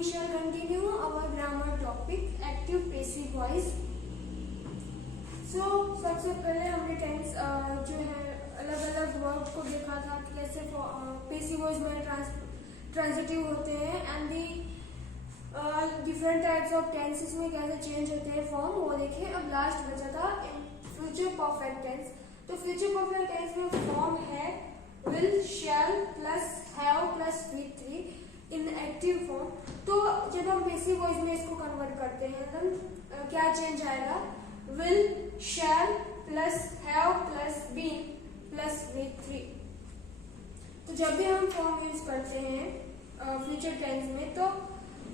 we shall continue our grammar topic active passive voice. सबसे पहले हमने टेंस जो है अलग अलग वर्ब को देखा था कि कैसे पेसिव वॉइस में ट्रांजिटिव होते हैं and the different types of tenses में कैसे चेंज होते हैं फॉर्म, वो देखे। अब लास्ट बचा था फ्यूचर परफेक्ट टेंस। तो फ्यूचर परफेक्ट टेंस में फॉर्म है will, shall plus have plus V3 in active form. तो जब हम पेसिव वॉइस में इसको कन्वर्ट करते हैं तो क्या चेंज आएगा? Will, shall plus have plus been plus V3। तो जब भी हम फॉर्म यूज करते हैं फ्यूचर टेंस में, तो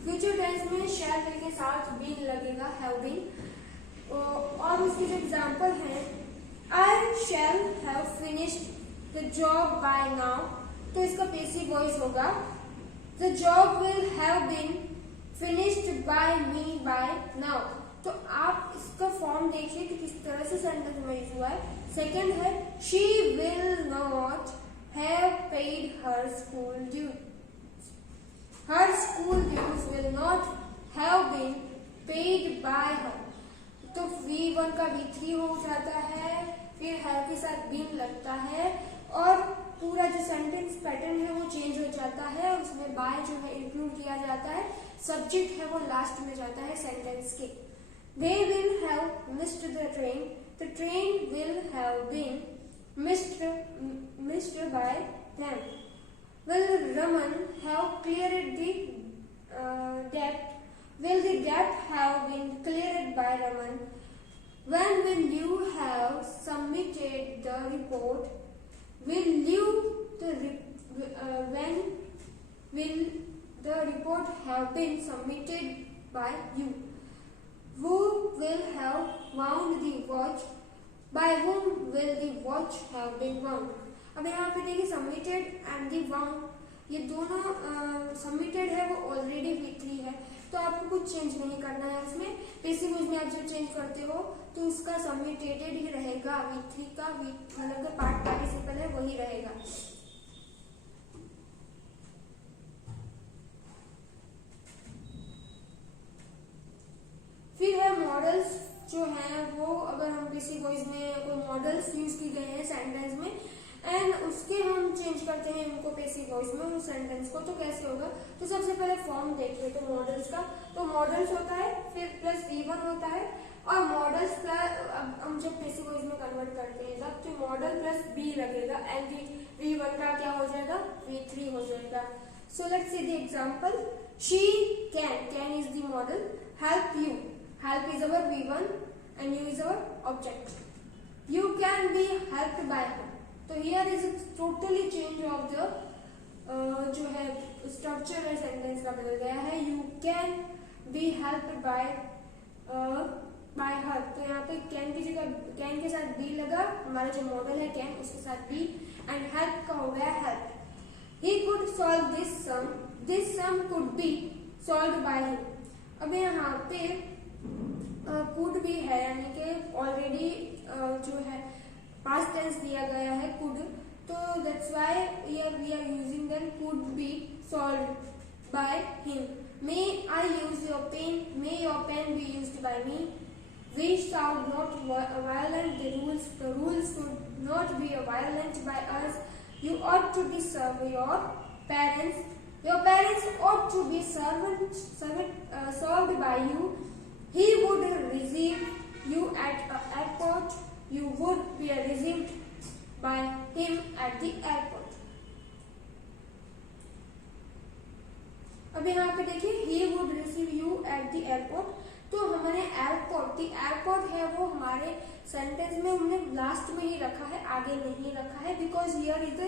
फ्यूचर टेंस में शैल के साथ बीन लगेगा, हैव बीन। और उसकी जो एग्जांपल है, I shall have finished the job by now, तो इसका पेसिव वॉइस होगा the job will have been finished by me by now. तो आप इसका फॉर्म देखिए कि किस तरह से सेंटेंस में यूज हुआ है। सेकंड है she will not have paid her school due, her school dues will not have been paid by her. तो V1 का V3 हो जाता है, फिर हैव के साथ बीन लगता है और पूरा जो सेंटेंस पैटर्न है वो चेंज हो जाता है। उसमें बाय जो है इंक्लूड किया जाता है, सब्जेक्ट है वो लास्ट में जाता है सेंटेंस के। They will have missed the train. The train will have been missed by them. Will Raman have cleared the debt? Will the debt have been cleared by Raman? When will you have submitted the report? When will the report have been submitted by you? Who will have wound the watch? By whom will the watch have been wound? अब यहाँ पे देखिए submitted and the wound, ये दोनों submitted है वो already V3 है, तो आपको कुछ चेंज नहीं करना है उसमें। पेसिव वॉइस में आप जब चेंज करते हो तो उसका सबमिटेड ही रहेगा, V3 का मतलब पार्ट पार्टिसिपल है वही रहेगा। फिर है मॉडल्स जो हैं वो, अगर हम पेसिव वॉइस में कोई मॉडल्स यूज की गए हैं सेंटेंस में एंड उसके हम चेंज करते हैं उनको पेसिव वॉइस में उस सेंटेंस को, तो कैसे होगा? तो सबसे पहले फॉर्म देखिए तो मॉडल्स का, तो मॉडल्स होता है फिर प्लस V1 होता है और मॉडल्स प्लस, अब हम जब पेसिव वॉइस में कन्वर्ट करते हैं तब तो मॉडल प्लस B लगेगा एंड V1 का क्या हो जाएगा? V3 हो जाएगा। So let's see the example. She can is the model, help you, help is our V1 and you is our object. You can be helped by her. तो here is a totally change of the जो है structure है sentence का बदल गया है। You can be helped by her, तो यहाँ पे can की जगह can के साथ be लगा, हमारा जो मॉडल है can उसके साथ be and help का हो गया help। He could solve this sum could be solved by him। अब यहाँ पे कुड भी है, यानी कि ऑलरेडी जो है पास्ट टेंस दिया गया है कुड, तो that's why here we are using then could be solved by him. May I use your pen, may your pen be used by me. We shall not violent the rules should not be violent by us. You ought to be serve your parents, your parents ought to be served by you. He would receive you at an airport. You would be received by him at the airport. अब यहाँ पे देखिए he would receive you at the airport, तो हमारे airport है वो हमारे sentence में हमने लास्ट में ही रखा है, आगे नहीं रखा है, because here is the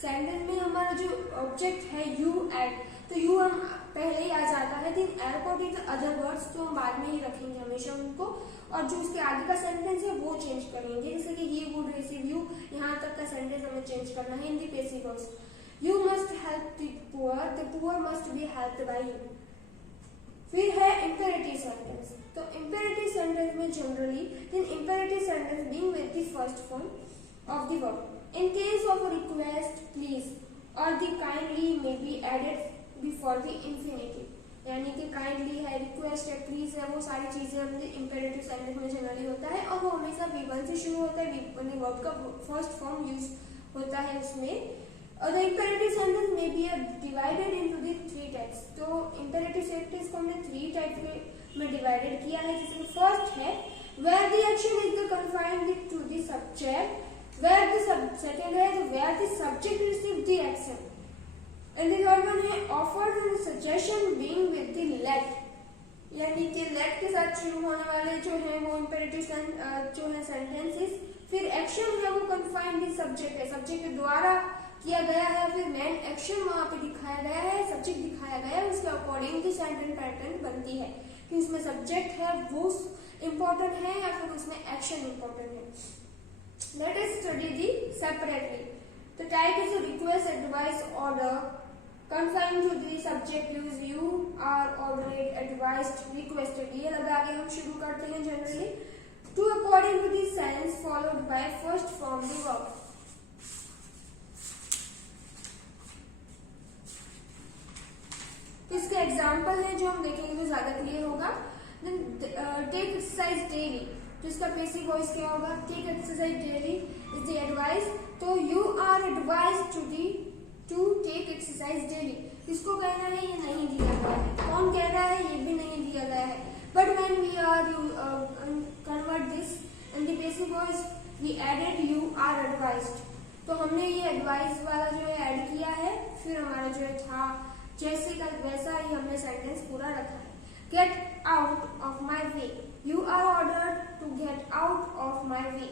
sentence में हमारा जो ऑब्जेक्ट है यू एट, तो यू हम पहले ही आ जाता है। Then airport is other words, तो हम बाद में ही रखेंगे हमेशा उनको, और जो उसके आगे का सेंटेंस है वो चेंज करेंगे, जैसे कि ही वुड रिसीव यू, यहाँ तक का सेंटेंस हमें चेंज करना है in the passive voice. You must help the poor must be helped by you. फिर है इंपेरेटिव सेंटेंस, तो इंपेरेटिव सेंटेंस में generally in imperative sentence being with the first form of the verb, in case of request please और the kindly may be added before the infinitive। यानी कि kindly है, request है, please है, वो सारी चीजें हमने इंपेरेटिव सेंटेंस में जनरली होता है और वो हमेशा V1 से शुरू होता है, वर्ब का फर्स्ट फॉर्म यूज होता है उसमें। और द इंपेरेटिव सेंटेंस में be divided into the 3 types. तो इंपेरेटिव सेंटेंस को हमने 3 टाइप में डिवाइडेड किया है, जिसमें फर्स्ट है where the action is the confined to the subject, where the second है तो where the subject receives the action, and the third one है offers and suggestion being with the let, यानी कि let के साथ शुरू होने वाले जो है वो imperative जो है sentences, फिर action है वो confined the subject है, सब्जेक्ट के द्वारा किया गया है, फिर मेन एक्शन वहां पे दिखाया गया है, सब्जेक्ट दिखाया गया है, उसके अकॉर्डिंग की सेंटेंस पैटर्न बनती है कि उसमें सब्जेक्ट है वो इम्पोर्टेंट है या फिर उसमें एक्शन इम्पोर्टेंट है। Let us study the separately. The type is a request, advice, order, confined to the subject use you are, ordered, advised, requested. ये लगा के हम शुरू करते हैं generally to according to the sense followed by first form the verb. इसके example है जो हम देखेंगे तो ज्यादा क्लियर होगा। टेक एक्सरसाइज डेली, जिसका बेसिक वॉइस क्या होगा, take exercise daily is the advice. तो you are advise to take exercise daily, किसको कहना है ये नहीं दिया गया है, कौन कह रहा है ये भी नहीं दिया गया है। But when we are convert this in the basic voice we added you are advised, तो हमने ये एडवाइस वाला जो है ऐड किया है, फिर हमारा जो है था जैसे का वैसा ही हमने सेंटेंस पूरा रखा है। Get out of my way, you are ordered to get out of my way.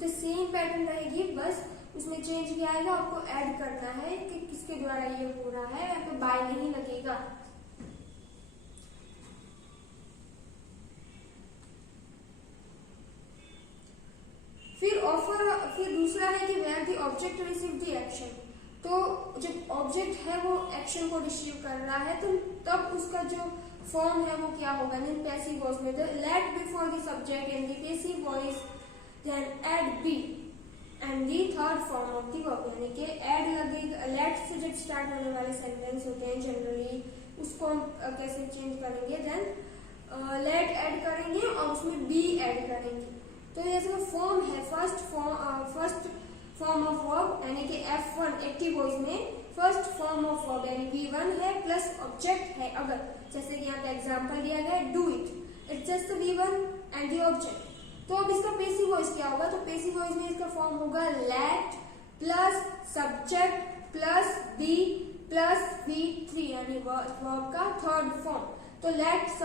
The same pattern रहेगी, बस उसमें चेंज किया आएगा, आपको ऐड करना है कि किसके द्वारा ये हो रहा है, आपको बाय नहीं लगेगा। फिर ऑफर, फिर दूसरा है कि where the object receive the action, तो जब ऑब्जेक्ट है वो एक्शन को रिसीव कर रहा है तो तब उसका जो फॉर्म है वो क्या होगा, इन पैसिव वॉइस में let before the subject in the passive voice, then add be and the third form of the verb, यानी कि ऐड लगेगा। लेट से जब स्टार्ट होने वाले सेंटेंस होते हैं जनरली, उसको हम कैसे चेंज करेंगे, देन लेट ऐड करेंगे और उसमें बी ऐड करेंगे। तो ये इसका फॉर्म है, फर्स्ट फॉर्म ऑफ वर्ब, यानी कि F1 एक्टिव वॉइस में फर्स्ट फॉर्म ऑफ वर्ब यानी V1 है प्लस ऑब्जेक्ट है। अगर जैसे कि यहाँ पे एग्जांपल दिया गया है do it, it's just V1 and the object. तो अब इसका पैसिव वॉइस क्या होगा, तो पैसिव वॉइस में इसका फॉर्म होगा let plus subject plus be plus V3, यानी वर्ब का थर्ड फॉर्म। तो लेट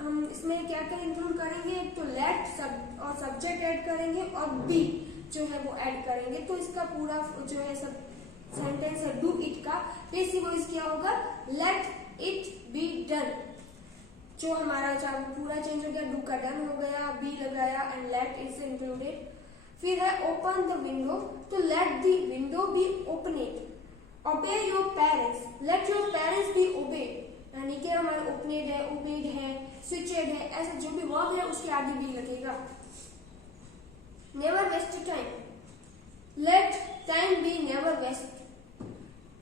हम इसमें क्या क्या इंक्लूड करेंगे, एक तो लेट और सब्जेक्ट ऐड करेंगे और बी जो है वो ऐड करेंगे, तो इसका पूरा जो है सब सेंटेंस है डू इट का पैसिव वॉइस क्या होगा, लेट इट बी डन। जो हमारा चाहे पूरा चेंज हो गया, डू का डन हो गया, बी लगाया एंड लेट इज इंक्लूडेड। फिर है ओपन द विंडो, तो let the window be opened. Obey your parents, let your parents be obeyed, यानी कि हमारा ओपनेड है, ओबेड है, स्विचेड है, ऐसा जो भी वर्ब है उसके आगे बी लगेगा। Never waste time, let time be never waste.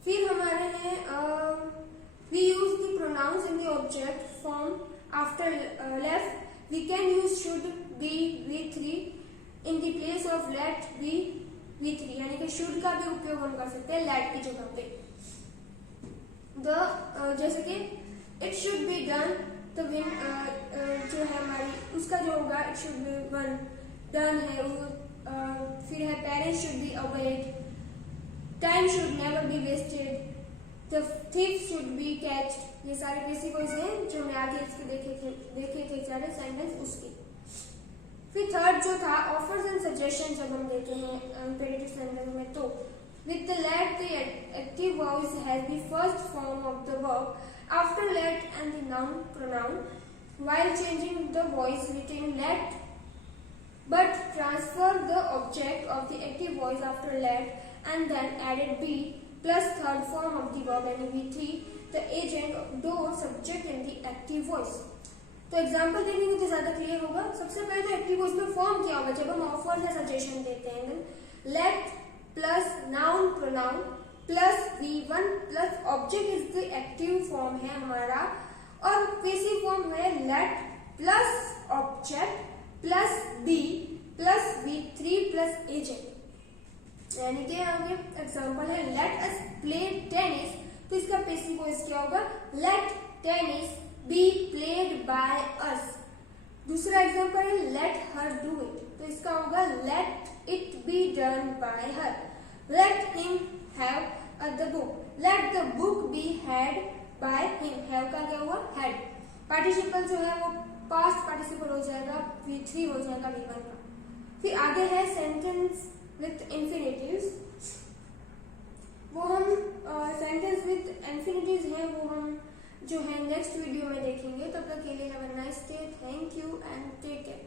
फिर हमारे हैं we use the pronouns in the object form after left, we can use should be V3 in the place of let be V3, यानी कि should का भी उपयोग हम कर सकते हैं लेट की जगह पे। जैसे कि इट शुड बी डन, तो जो है हमारी उसका जो होगा it should be one done है वो। फिर है parents should be obeyed, time should never be wasted, the thief should be caught. ये सारे बेसिक वॉइस हैं जो मैं आगे इसके देखे थे सारे सेंटेंस उसके। फिर थर्ड जो था ऑफर्स एंड सजेशन, जब हम देते हैं इंपेरेटिव सेंटेंस में, तो with the let the active voice has the first form of the verb after let and the noun pronoun, while changing the voice retain let but transfer the object of the active voice after let and then added be plus third form of the verb and V3 the agent of the subject in the active voice। तो example देखेंगे तो ज्यादा clear होगा। सबसे पहले तो active voice में form क्या होगा, जब हम ऑफर या सजेशन देते हैं, let plus noun pronoun plus V1 plus object is the active form है हमारा, और पेसिव फॉर्म है let plus object plus be plus V3 plus AJ। यानी कि आगे एग्जांपल है लेट अस प्ले टेनिस, तो इसका पेसिव वॉइस क्या होगा, let tennis be played by us. दूसरा एग्जांपल है लेट हर डू इट, तो इसका होगा let it be done by her. Let him have the book, let the book be had by him. Have का क्या हुआ, हैड। पार्टिसिपल जो है वो पास्ट पार्टिसिपल हो जाएगा, V3 हो जाएगा V1 का। फिर आगे है सेंटेंस विथ इंफिनिटिव्स। वो हम सेंटेंस विथ इंफिनिटिव्स है वो हम जो है नेक्स्ट वीडियो में देखेंगे। तब तक के लिए have a nice day, thank you and take care.